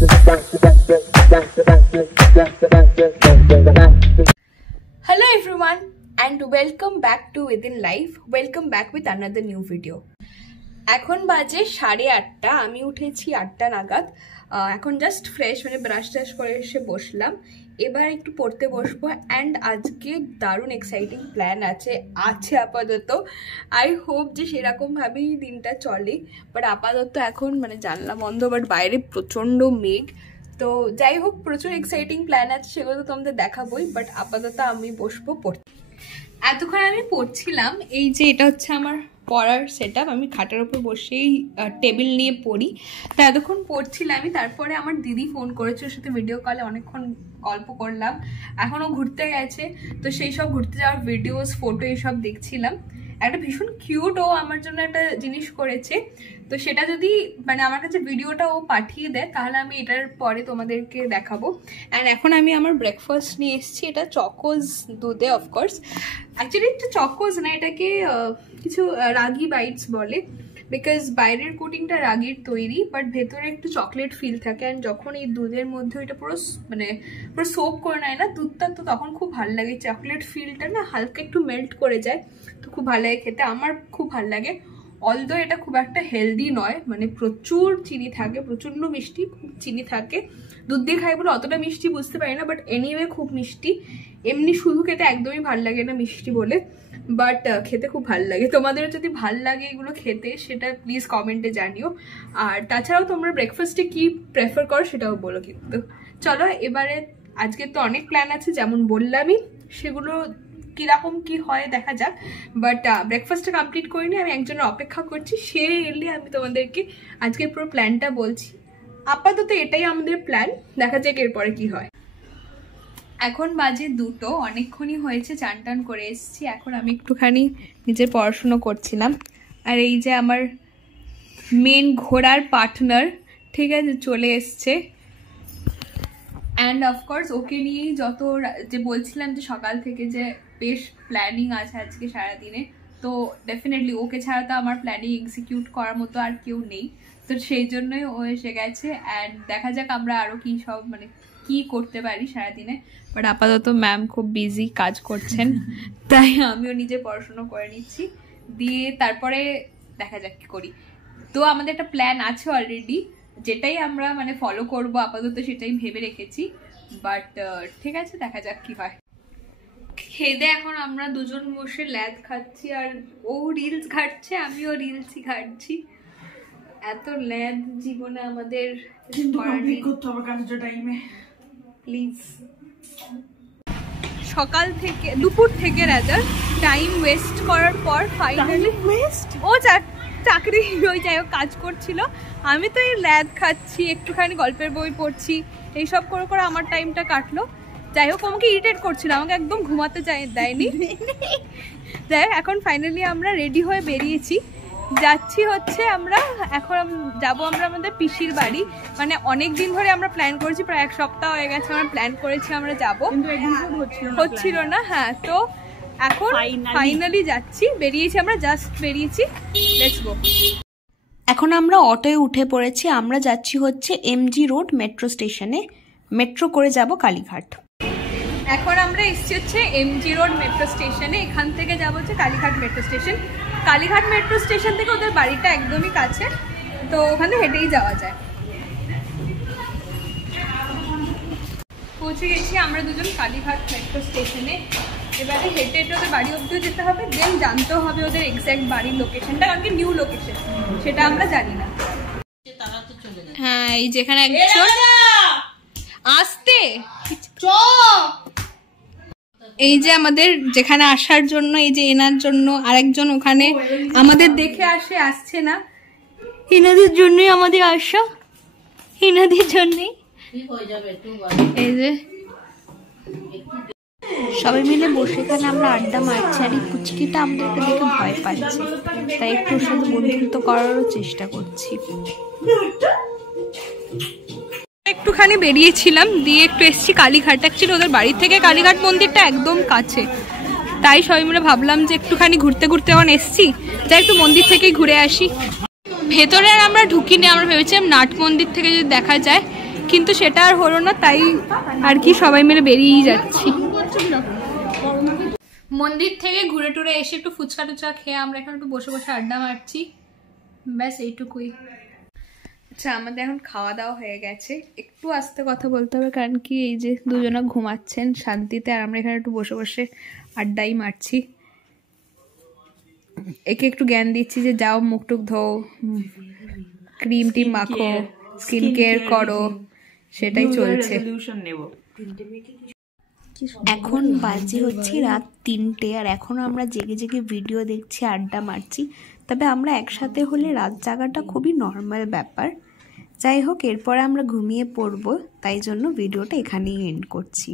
Hello everyone and welcome back to Within Life. Welcome back with another new video. এখন বাজে 8:30, আমি উঠেছি 8টা নাগাদ। এখন জাস্ট ফ্রেশ মানে ব্রাশ টাশ করে এসে বসলাম। এবার একটু পড়তে বসবো অ্যান্ড আজকে দারুণ এক্সাইটিং প্ল্যান আছে আপাতত। আই হোপ যে সেরকমভাবেই দিনটা চলে, বাট আপাতত এখন মানে জানলা বন্ধ, বাট বাইরে প্রচণ্ড মেঘ। তো যাই হোক, প্রচুর এক্সাইটিং প্ল্যান আছে, সেগুলো তো তোমাদের দেখাবোই, বাট আপাতত আমি বসবো পড়তে। এতক্ষণ আমি পড়ছিলাম, এই যে এটা হচ্ছে আমার পড়ার সেট আপ। আমি খাটের ওপর বসেই টেবিল নিয়ে পড়ি, তো এতক্ষণ পড়ছিলাম আমি। তারপরে আমার দিদি ফোন করেছে, ওর সাথে ভিডিও কলে অনেকক্ষণ গল্প করলাম। এখনও ঘুরতে গেছে, তো সেই সব ঘুরতে যাওয়ার ভিডিওস ফটো এইসব দেখছিলাম। একটা ভীষণ কিউট ও আমার জন্য একটা জিনিস করেছে, তো সেটা যদি মানে আমার কাছে ভিডিওটা ও পাঠিয়ে দেয় তাহলে আমি এটার পরে তোমাদেরকে দেখাবো। অ্যান্ড এখন আমি আমার ব্রেকফাস্ট নিয়ে এসেছি, এটা চকোজ দুধে। অফকোর্স অ্যাকচুয়ালি এটা চকোজ না, এটাকে কিছু রাগি বাইটস বলে, বিকজ বাইরের কোটিংটা রাগির তৈরি, বাট ভেতরে একটু চকলেট ফিল থাকে। অ্যান্ড যখন এই দুধের মধ্যে এটা পুরো সোপ করে নেয় না দুধটা, তো তখন খুব ভালো লাগে। চকলেট ফিলটা না হালকা একটু মেল্ট করে যায়, তো খুব ভালো লাগে খেতে, আমার খুব ভালো লাগে। অলদো এটা খুব একটা হেলদি নয়, মানে প্রচুর চিনি থাকে, প্রচণ্ড মিষ্টি, খুব চিনি থাকে। দুধ দিয়ে খাই বলে অতটা মিষ্টি বুঝতে পারি না, বাট এনিওয়ে খুব মিষ্টি। এমনি শুধু খেতে একদমই ভালো লাগে না মিষ্টি বলে, বাট খেতে খুব ভালো লাগে। তোমাদেরও যদি ভাল লাগে এগুলো খেতে, সেটা প্লিজ কমেন্টে জানিও। আর তাছাড়াও তোমরা ব্রেকফাস্টে কি প্রেফার করো সেটাও বলো কিন্তু। চলো এবারে, আজকে তো অনেক প্ল্যান আছে যেমন বললামই, সেগুলো কিরকম কি হয় দেখা যাক। বাট ব্রেকফাস্টটা কমপ্লিট করিনি, আমি একজনের অপেক্ষা করছি, সে এলে আমি তোমাদেরকে আজকে পুরো প্ল্যানটা বলছি। আপাতত এটাই আমাদের প্ল্যান, দেখা যাক এরপরে কি হয়। এখন বাজে 2টো, অনেকক্ষণই হয়েছে, চান টান করে এসেছি। এখন আমি একটুখানি নিজের পড়াশুনো করছিলাম। আর এই যে আমার মেন ঘোড়ার পার্টনার, ঠিক আছে, চলে এসছে। অ্যান্ড অফকোর্স ওকে নিয়েই যত যে বলছিলাম যে সকাল থেকে যে বেশ প্ল্যানিং আছে আজকে সারাদিনে, তো ডেফিনেটলি ওকে ছাড়া তো আমার প্ল্যানিং এক্সিকিউট করার মতো আর কেউ নেই, তো সেই জন্যই ও এসে গেছে। অ্যান্ড দেখা যাক আমরা আরও কী সব মানে কি করতে পারি সারাদিনে। বাট আপাতত ম্যাম খুব বিজি কাজ করছেন, তাই আমিও নিজে পড়াশুনো করে নিচ্ছি, দিয়ে তারপরে দেখা যাক কি করি। তো আমাদের একটা প্ল্যান আছে অলরেডি, যেটাই আমরা মানে ফলো করব, আপাতত সেটাই ভেবে রেখেছি। বাট ঠিক আছে, দেখা যাক কি হয়। খেদে এখন আমরা দুজন বসে ল্যাদ খাচ্ছি, আর ও রিলস ঘাটছে, আমিও রিলসই ঘাটছি। এত ল্যাদ জীবনে আমাদের প্লিজ। সকাল থেকে দুপুর থেকে রাজার টাইম ওয়েস্ট করার পর ফাইনালি ও চাকরি ওই যাই হোক কাজ করছিল, আমি তো এই ল্যাদ খাচ্ছি, একটুখানি গল্পের বই পড়ছি, এইসব করে করে আমার টাইমটা কাটলো। যাই হোক, আমাকে ইরিটেট করছিল, আমাকে একদম ঘুমাতে দেয়নি। যাই হোক, এখন ফাইনালি আমরা রেডি হয়ে বেরিয়েছি, যাচ্ছি হচ্ছে আমরা এখন যাবো আমরা আমাদের পিসির বাড়ি। মানে অনেক দিন ধরে আমরা প্ল্যান করেছি, প্রায় 1 সপ্তাহ হয়ে গেছে আমরা প্ল্যান করেছি আমরা যাবো, হচ্ছিল না। হ্যাঁ, তো এখন ফাইনালি যাচ্ছি, বেরিয়েছি আমরা, জাস্ট বেরিয়েছি, লেটস গো। এখন আমরা অটোয় উঠে পড়েছি, আমরা যাচ্ছি হচ্ছে এমজি রোড মেট্রো স্টেশনে, মেট্রো করে যাব কালীঘাট। এখন আমরা এসেছি হচ্ছে এমজি রোড মেট্রো স্টেশনে, এখান থেকে যাবো হচ্ছে Kalighat metro station. Kalighat metro station থেকে ওদের বাড়িটা একদমই কাছে, তো ওখানে হেঁটেই যাওয়া যায়। পৌঁছে গেছি আমরা দুজন কালীঘাট মেট্রো স্টেশনে। এবারে হেঁটে হেঁটে ওদের বাড়ি অবধিও যেতে হবে, দেন জানতেও হবে ওদের এক্স্যাক্ট বাড়ির লোকেশনটা, কারণ কি নিউ লোকেশন সেটা আমরা জানি না। হ্যাঁ, এই যেখানে একজন আসতে, এই যে আমাদের যেখানে আসার জন্য, এই যে এনার জন্য আরেকজন ওখানে আমাদের দেখে আসছে না, এনাদের জন্যই আমাদের আসা, এনাদের জন্যই। এই যে সবাই মিলে বসে এখানে আমরা আড্ডা মারছি, আর এই পুচকিটা আমাদেরকে দেখে ভয় পাচ্ছে, তাই একটু ওর সাথে বন্ধুত্ব করারও চেষ্টা করছি। একটুখানি বেরিয়েছিলাম, দিয়ে একটু এসছি কালীঘাট। অ্যাকচুয়ালি ওদের বাড়ি থেকে কালীঘাট মন্দিরটা একদম কাছে, তাই সবাই মিলে ভাবলাম যে একটুখানি ঘুরতে ঘুরতে এখন এসছি, যাই একটু মন্দির থেকেই ঘুরে আসি। ভেতরে আর আমরা ঢুকিনি, আমরা ভেবেছিলাম নাট মন্দির থেকে যদি দেখা যায়, কিন্তু সেটা আর হলো না, তাই আর কি সবাই মিলে বেরিয়েই যাচ্ছি। মন্দির থেকে ঘুরে টুরে এসে একটু ফুচকা টুচকা খেয়ে আমরা এখন একটু বসে বসে আড্ডা মারছি, ব্যাস এইটুকুই। আচ্ছা, আমাদের এখন খাওয়া দাওয়া হয়ে গেছে। একটু আস্তে কথা বলতে হবে, কারণ কি এই যে দুজনা ঘুমাচ্ছেন শান্তিতে, আর আমরা এখানে একটু বসে বসে আড্ডাই মারছি। একে একটু জ্ঞান দিচ্ছি যে যাও মুখ টুক ধো, ক্রিম টিম মাখো, স্কিন কেয়ার করো, সেটাই চলছে। এখন বাজে হচ্ছে রাত 3টে, আর এখন আমরা জেগে জেগে ভিডিও দেখছি, আড্ডা মারছি। তবে আমরা একসাথে হলে রাত জাগাটা খুবই নর্মাল ব্যাপার। যাই হোক, এরপরে আমরা ঘুমিয়ে পড়বো, তাই জন্য ভিডিওটা এখানেই এন্ড করছি।